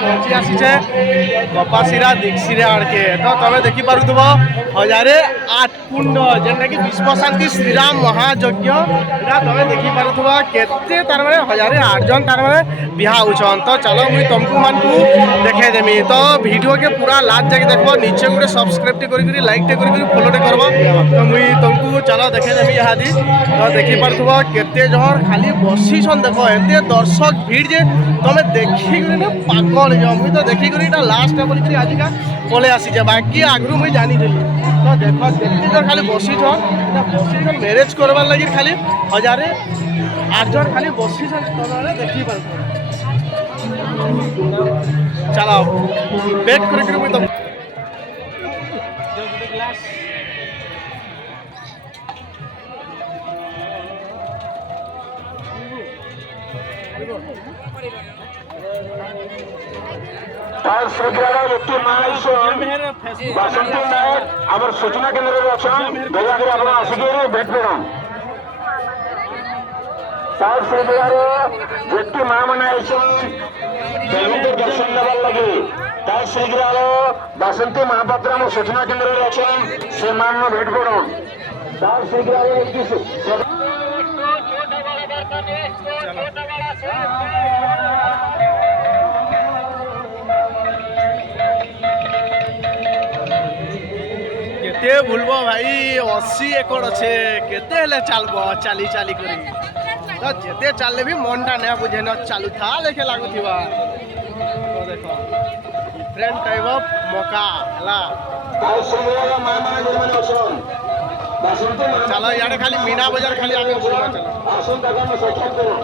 पहुँची आसीचे कपासीरा दीक्षिरे आड़के तो तुम देखिपुव 1008 कुंड जेनटा कि विश्व शांति श्रीराम महायज्ञ इटा तुम देखिपुव केते तार माने 1008 जन तार माने बिहा होछन। तो चलो मुई तुमको मान को देखे देमी तो वीडियो के पूरा लास्ट जाके देखो नीचे गोटे सब्सक्राइब टे करी लाइक टे करी फॉलो टे करबो तो मुई तुमको चलो देखे देमी इहादी तो देखि पारथुव केते जहर खाली बसी छन देखो एते दर्शक भीड़ जे तुम देखि करी ना पागल जा मुई तो देखि करी एटा लास्ट बोली करी आज का बोले आसी जे बाकी आगरु मुई जानि देली तो देखो केते जन खाली बसी छन ना बसी छन मैरिज करबार लागि खाली 1008 जन खाली बसी छन तोरा देखि पारथुव चलो बैक करी मुई तो बासंती नायक आम सूचना केन्द्र अच्छा दयाकोरी आप आसिक भेट पड़न जेटी माँ मैंने दर्शन देवार लगे शीघ्र बासंती महापात्र आम सूचना केन्द्र अच्छा से मान भेट पड़न शीघ्र केते भूलबो भाई 80 एकड़ अच्छे केते हेले चलबो चाली चाली करी तो जेते चलले भी मनटा नहीं बुझे न चालू था लेके लागुथिबा तो देखो डिफरेंट टाइप ऑफ मौका हला चलो यार खाली मीना बाजार खाली आगे बुलमा चलो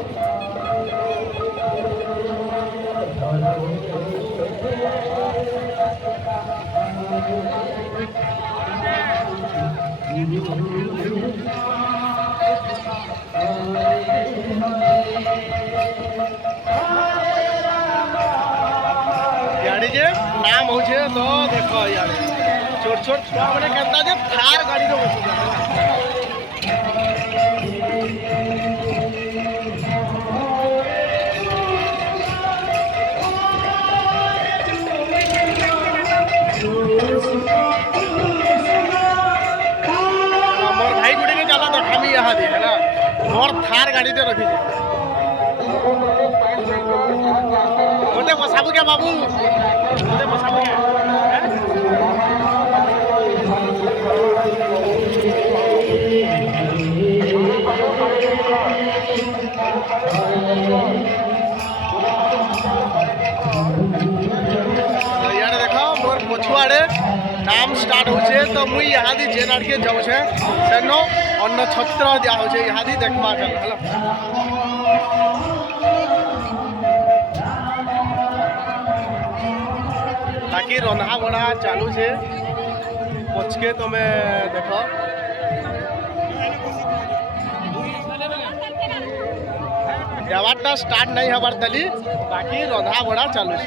जे नाम हो तो देखो यार छोट छोट छुआ मैंने कहता जे थार गाड़ी रो बस मोर भाई गुटे के चला देखामी यहाँ दे है ना मोर थार गाड़ी दे रखी बोलते बसाबू क्या बाबू बोलते बसाबू क्या यार देखो मोर पछुआड़े नाम स्टार्ट होचे तो मुई यहाँ दी जेन आड़ के जाऊँ सेनो अन्न छत्र दिया हो यहाँ दी देखवा चल हेलो बाकी रंधा बड़ा चालू है पचके तुम्हें देखो देवाटा स्टार्ट नहीं हबार तली बाकी रंधा बड़ा चालू है।